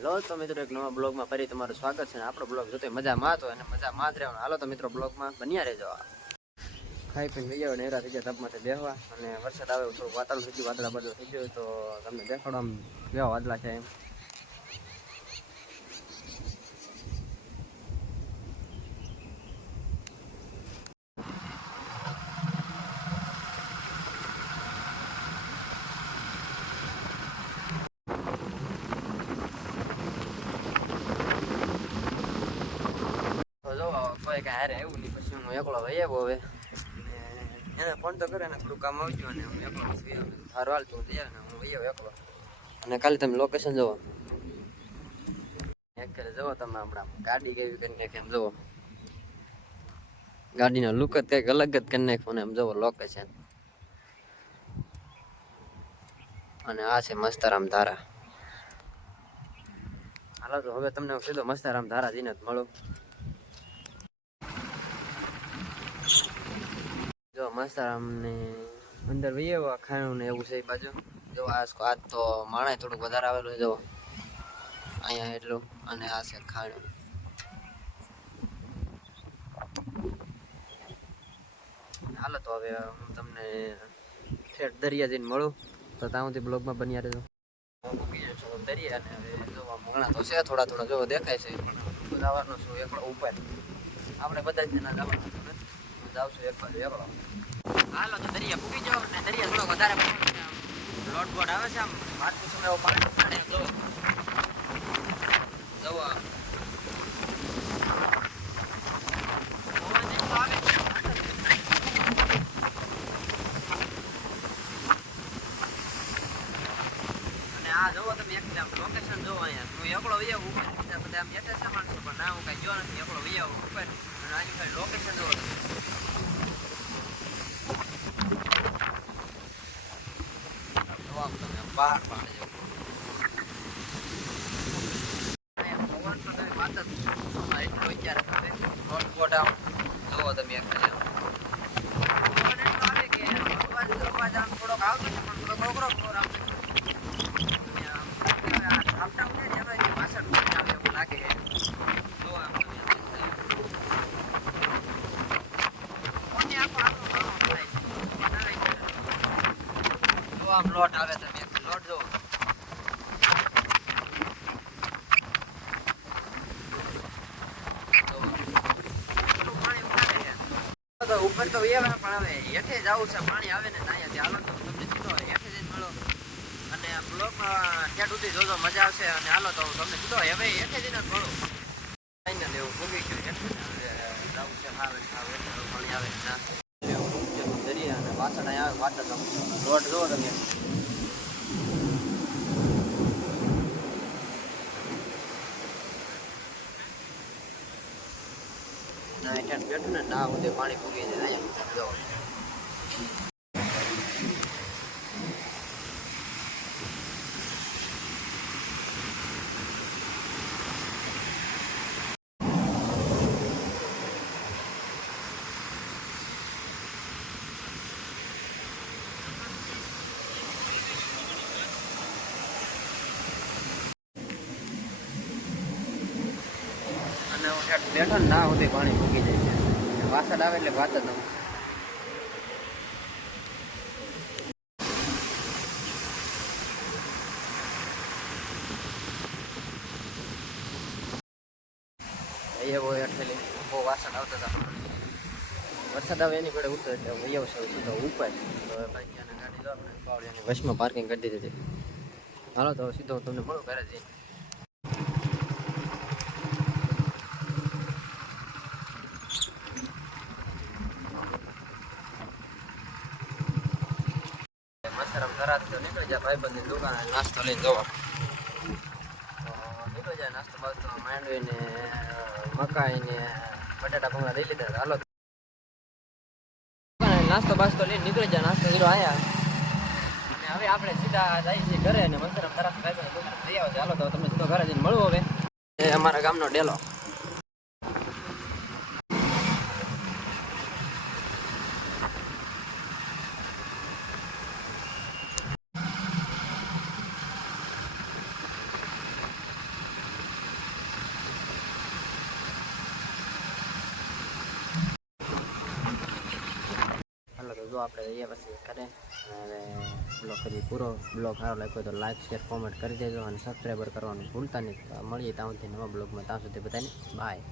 હાલો, તો મિત્રો એક નવા બ્લોગમાં ફરી તમારું સ્વાગત છે અને આપણો બ્લોગ જોતો મજામાં હતો અને મજામાં જ રહેવાનું. હાલો, તો મિત્રો બ્લોગમાં બન્યા રહેજો. ખાઈ પીને લઈ આવો નેરા થઈ ગયા તપમાંથી બેહવા. અને વરસાદ આવે થોડું વાતાવરણ ગયું વાદળા બધું થઈ ગયું તો તમને દેખાડો આમ કેવા વાદળા છે એમ તો કોઈ કાંઈ હારે આવ્યું નહીં. પછી હું એકલો વહી આવ્યો હવે. એને ફોન તો કરે ને, થોડું કામ આવજો અને હું એકલો સારું હાલ તું તૈયાર ને હું આવ્યો એકલો. અને કાલે તમે લોકેશન જુઓ. કરે જુઓ તમે હમણાં. ગાડી કેવી કરીને કેમ જુઓ. ગાડીનો લુક જ કંઈક અલગ જ કરી નાખ્યો ને એમ લોકેશન અને આ છે મસ્તરામ ધારા. હાલો તો હવે તમને સીધો મસ્તરામ ધારા જઈને જ મળું. જો મસ્તરામ અંદર વહી આવ્યા, ખાણું ને એવું છે એ બાજુ. જો આ આજ તો માણે થોડુંક વધારે આવેલું જો. અહીંયા એટલું, અને આ છે ખાણું. હાલો તો હવે હું તમને ઠેઠ દરિયા જઈને મળું. તો સુધી બ્લોગમાં બન્યા રહેજો. દરિયા અને હવે જોવા આમ તો છે, થોડા થોડા જો દેખાય છે, પણ જવાનો છું એકડો ઉપર આપણે બધા જ જણા જાઉં છું એક એકલો હાલો, તો દરિયા પૂકી જાઓ ને દરિયા થોડો વધારે લોટ બોટ આવે છે આમ માથું સમય એવો પાણી પાણી જવો અને આ જોવો તમે એક આમ લોકેશન જોવો અહીંયા. હું એકલો વૈયા ઉપર બધા આમ બેઠા છે માણસો, પણ ના, હું કઈ જો નથી. એકલો વૈયા ઉપર અને આની ખાલી લોકેશન જોવો તમે. જેવું અહીંયા પવન તો વાત જ એટલો વિચાર જોવો તમે એક ખાલી આમ. પવન એટલો આવે કે અવાજ અવાજ આમ થોડોક આવતો છે પણ થોડોક ઓગળો ઓગળો આવતો છે. અને આમ આ ઝાપટા ઉડે ને એમાં જે પાછળ ઉડી આવે એવું લાગે છે. જો આમ તમે આમ દેખાય. કોને આખો આખો માણો થાય છે. બનાવે છે. જો આમ લોટ આવે તમે લોટ જો ઉપર તો એવા પણ હવે હેઠે આવું છે, પાણી આવે ને ત્યાં હાલો તો તમને સીધો હેઠે જ મળો. અને બ્લોકમાં ત્યાં સુધી જોજો, મજા આવશે. અને હાલો તો તમને સીધો હવે, હેઠે જ મળું. ફાઇનલ એવું ભૂગી ગયું. હેઠે જવું છે આવે આવે પાણી આવે ના વાટર રોડ જોવો તમે. ના એટલે બેઠું ને ના ઉદે પાણી ફૂગી જાય જો અને હું ઠેઠ બેઠો ને ના સુધી પાણી મૂકી જાય છે. વાસણ આવે એટલે વાત જ ન એવો બહુ વાસણ આવતા હતા. વરસાદ આવે એની પડે ઉતર એટલે હું એવું સીધો ઉપર તો ભાઈ ગાડી પાર્કિંગ કરી દીધી હતી. હાલો તો સીધો તમને મળું ઘરે જઈને. નીકળી જાય ભાઈબંધની દુકાને, નાસ્તો લઈને જવા. નીકળી જાય, નાસ્તો બાસ્તો, માંડવીને, મકાઈને, બટાટા ભૂંગળા લઈ લીધા. હાલો. નાસ્તો બાસ્તો લઈને નીકળી જાય, નાસ્તો લીધો આયા. અને હવે આપણે સીધા જઈએ છીએ ઘરે અને મસારામ ઘરાત ભાઈબંધ દુકાન લઈ આવે હાલો, તો તમે સીધો ઘરે જઈને મળવો હવે. અમારા ગામનો ડેલો. આપણે જઈએ પછી કરે અને બ્લોક કરીએ પૂરો બ્લોગ સારો લાગ્યો તો લાઈક શેર કોમેન્ટ કરી દેજો અને સબસ્ક્રાઈબર કરવાનું ભૂલતા નહીં. મળીએ ત્યાં સુધી નવા બ્લોગમાં. ત્યાં સુધી બધાને બાય